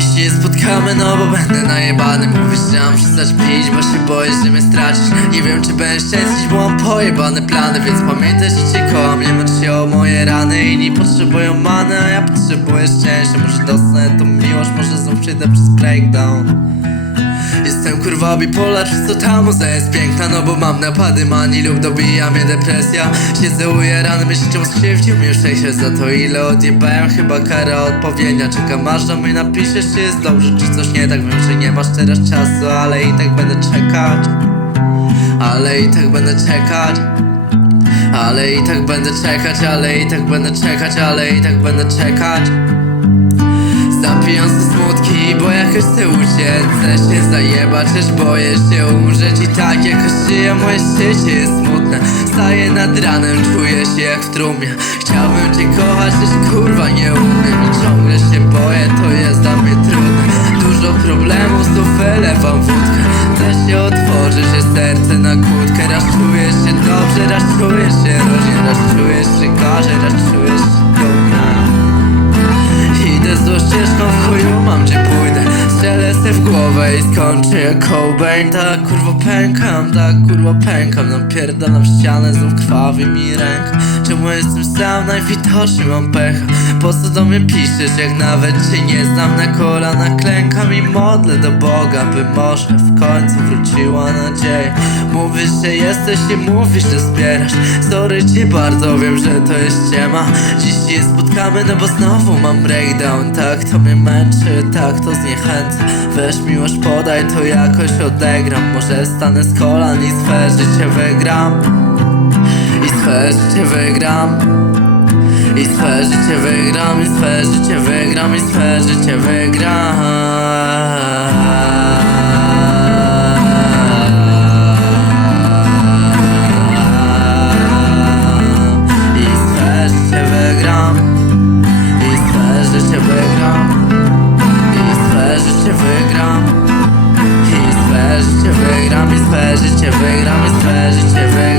spotkamy, no bo będę najebany Mówisz, że mam przestać pić, bo się boję, że mnie stracisz. Nie wiem, czy będę szczęślić, bo mam pojebane plany Więc pamiętaj, że cię kocham, nie martw się o moje rany Inni potrzebują many, a ja potrzebuję szczęścia. Może dostanę tą miłość, może znów przejdę przez breakdown Jestem kurwa bipolar, przez to ta muza jest piękna No bo mam napady mani lub dobija mnie depresja. Siedzę ujarany, myślę czemu skrzywdził mnie wszechświat Za to ile odjebałem, chyba kara odpowiednia. Czekam aż do mnie napiszesz, czy jest dobrze, czy coś nie. Tak Wiem, że nie masz teraz czasu, ale i tak będę czekać. Ale i tak będę czekać. Ale i tak będę czekać, ale i tak będę czekać, ale i tak będę czekać Zapijam ze smutki, bo jakoś chcę uciec. Chcę się zajebać, też boję się umrzeć. I tak jakoś żyję, moje życie jest smutne. Staję nad ranem, czuję się jak w trumnie. Chciałbym cię kochać, lecz kurwa nie umiem. I ciągle się boję, to jest dla mnie trudne. Dużo problemów, znów wylewam wódkę Chcę się otworzyć, że serce na kłódkę. Raz czuję się dobrze, raz czuję się różnie Raz czuję się gorzej, raz czuję się Z ścieżką w chuju, mam gdzie pójdę. Strzelę se w głowę i skończę Cobain. Tak kurwa pękam, tak kurwa pękam. Napierdalam ścianę, znów krwawi mi ręka Czemu jestem sam, najwidoczniej mam pecha. Po co do mnie piszesz, jak nawet cię nie znam? Na kolana klękam i modlę do Boga By może w końcu wróciła nadzieja. Mówisz, że jesteś i mówisz, że wspierasz Sorry cię bardzo, wiem, że to jest ściema. Dziś się spotkamy, no bo znowu mam breakdown. Tak to mnie męczy, tak to zniechęca. Weź miłość podaj, to jakoś odegram. Może stanę z kolan i swe życie wygram swe życie wygram. I swe życie wygram, i swe życie wygram, i swe życie wygram. Wygram i swe życie wygram i swe życie wygram.